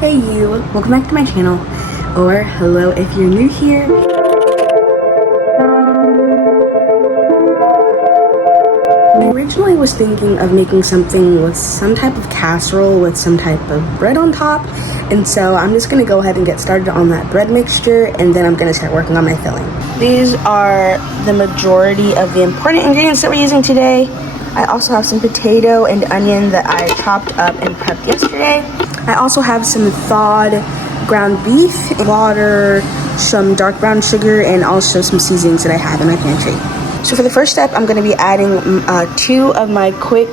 Hey you, welcome back to my channel, or hello if you're new here. I originally was thinking of making something with some type of casserole with some type of bread on top, and so I'm just going to go ahead and get started on that bread mixture, and then I'm going to start working on my filling. These are the majority of the important ingredients that we're using today. I also have some potato and onion that I chopped up and prepped yesterday. I also have some thawed ground beef, water, some dark brown sugar, and also some seasonings that I have in my pantry. So for the first step, I'm going to be adding 2 of my quick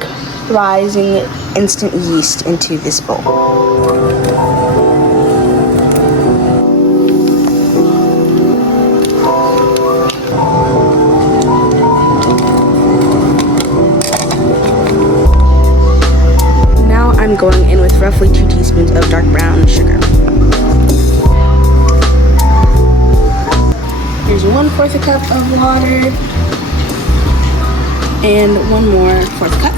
rising instant yeast into this bowl. Now I'm going in with roughly 2 teaspoons of dark brown sugar. Here's 1/4 a cup of water. And 1 more 1/4 cup.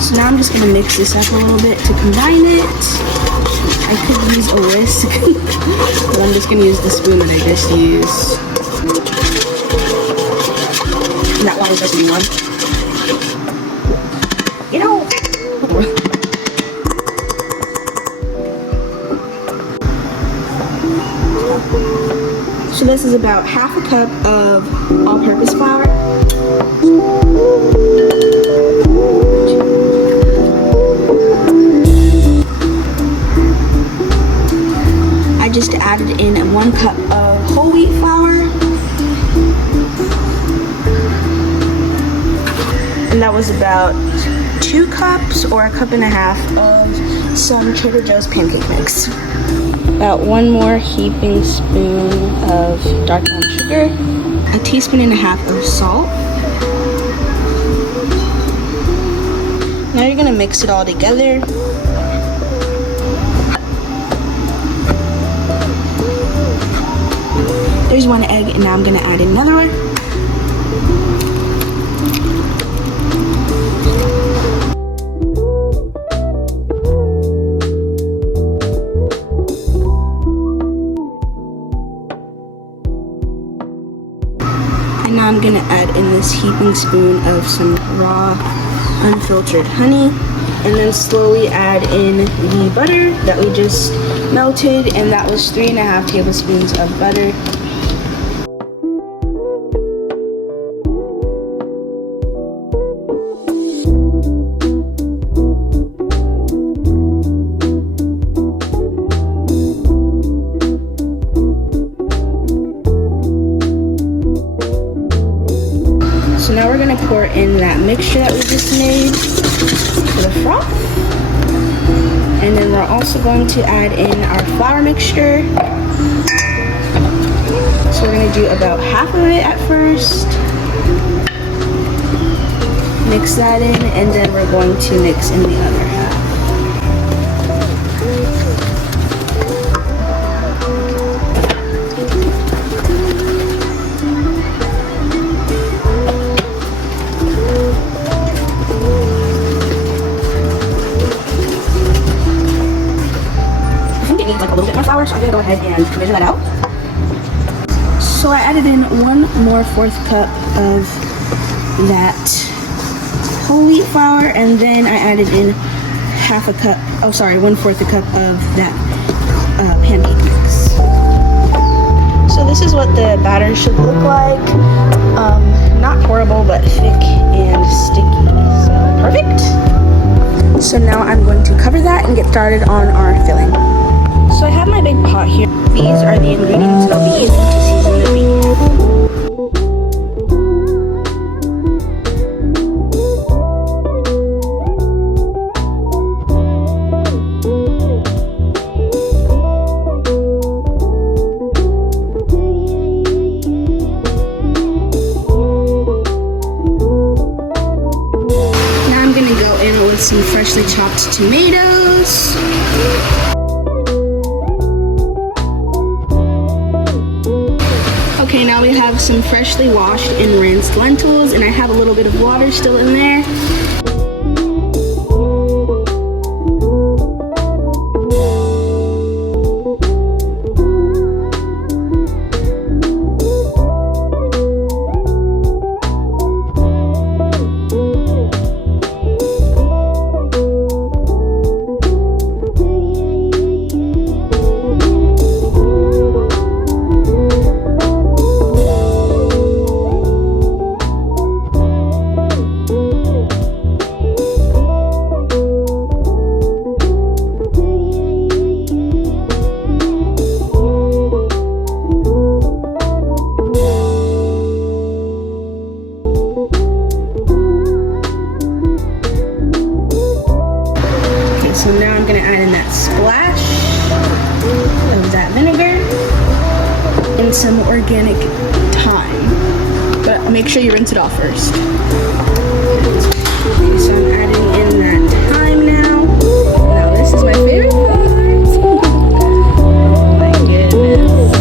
So now I'm just going to mix this up a little bit to combine it. I could use a whisk, but I'm just going to use the spoon that I just used. And that water's just warm. You know. So this is about 1/2 a cup of all-purpose flour. I just added in 1 cup of whole wheat flour. And that was about 2 cups or 1.5 cups of some Trader Joe's pancake mix. About 1 more heaping spoon of dark brown sugar, 1.5 teaspoons of salt. Now you're gonna mix it all together. There's 1 egg, and now I'm gonna add another one. And now I'm gonna add in this heaping spoon of some raw, unfiltered honey, and then slowly add in the butter that we just melted, and that was 3.5 tablespoons of butter. So now we're going to pour in that mixture that we just made for the froth. And then we're also going to add in our flour mixture. So we're going to do about 1/2 of it at first. Mix that in, and then we're going to mix in the other half. Like a little bit more flour, so I'm gonna go ahead and measure that out. So I added in 1 more 1/4 cup of that whole wheat flour, and then I added in 1/4 cup of that pancake mix. So this is what the batter should look like. Not horrible, but thick and sticky. So perfect. So now I'm going to cover that and get started on our filling. So I have my big pot here. These are the ingredients that I'll be using to season the beef. Now I'm gonna go in with some freshly chopped tomatoes. Okay, now we have some freshly washed and rinsed lentils, and I have a little bit of water still in there. splash of that vinegar and some organic thyme. But make sure you rinse it off first. Okay, so I'm adding in that thyme now. Now this is my favorite part. Oh my goodness.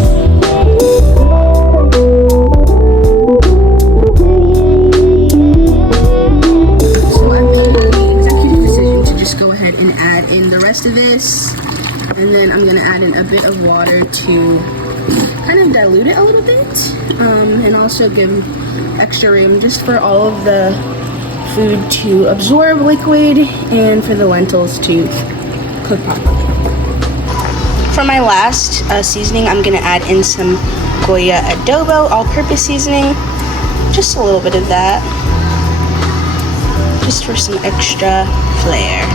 So I've made the executive decision to just go ahead and add in the rest of this. And then I'm gonna add in a bit of water to kind of dilute it a little bit. And also give extra room just for all of the food to absorb liquid and for the lentils to cook properly. For my last seasoning, I'm gonna add in some Goya adobo all-purpose seasoning, just a little bit of that, just for some extra flair.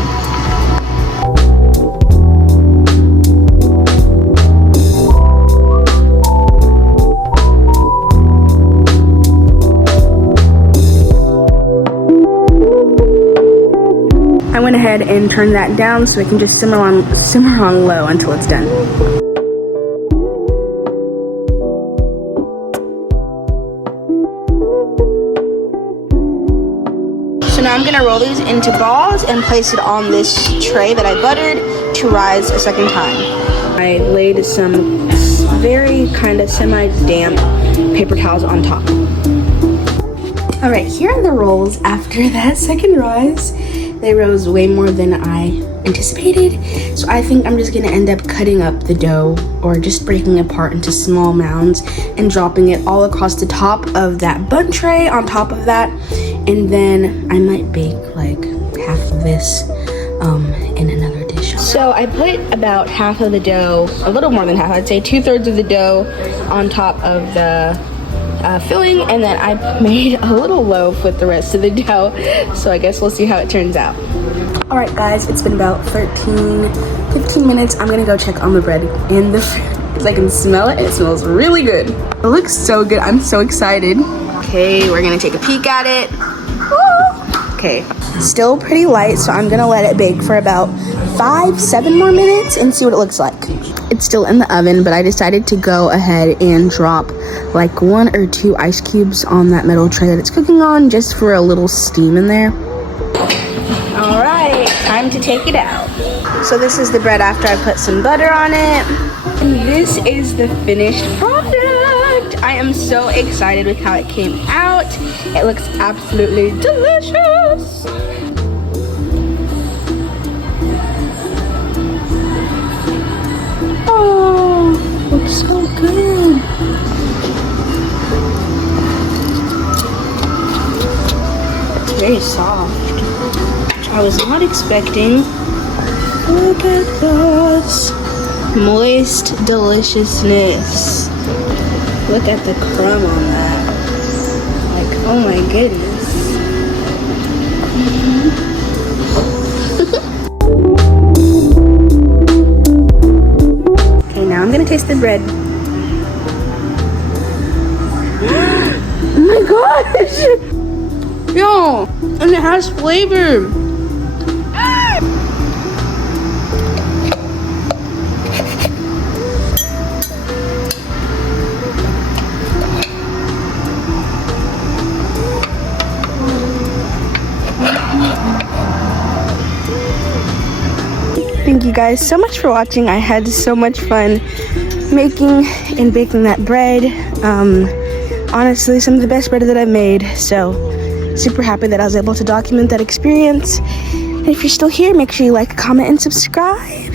I went ahead and turned that down so it can just simmer on low until it's done. So now I'm gonna roll these into balls and place it on this tray that I buttered to rise a second time. I laid some very kind of semi-damp paper towels on top. All right, here are the rolls after that second rise. They rose way more than I anticipated, so I think I'm just gonna end up cutting up the dough or just breaking it apart into small mounds and dropping it all across the top of that bun tray on top of that, and then I might bake like half of this in another dish. So I put about half of the dough, a little more than half, I'd say 2/3 of the dough on top of the filling, and then I made a little loaf with the rest of the dough, so I guess we'll see how it turns out. All right guys, it's been about 15 minutes. I'm gonna go check on the bread and the food because I can smell it. It smells really good. It looks so good. I'm so excited. Okay, we're gonna take a peek at it. Woo! Okay, still pretty light, so I'm gonna let it bake for about 5-7 more minutes and see what it looks like. It's still in the oven, but I decided to go ahead and drop like 1 or 2 ice cubes on that metal tray that it's cooking on, just for a little steam in there. All right, time to take it out. So this is the bread after I put some butter on it. And this is the finished product. I am so excited with how it came out. It looks absolutely delicious. Oh, looks so good. It's very soft, which I was not expecting. Look at this. Moist deliciousness. Look at the crumb on that. Like, oh my goodness. Okay, now I'm gonna taste the bread. Oh my gosh! Yo, and it has flavor. Thank you guys so much for watching. I had so much fun making and baking that bread. Honestly, some of the best bread that I've made. So super happy that I was able to document that experience. And if you're still here, make sure you like, comment, and subscribe.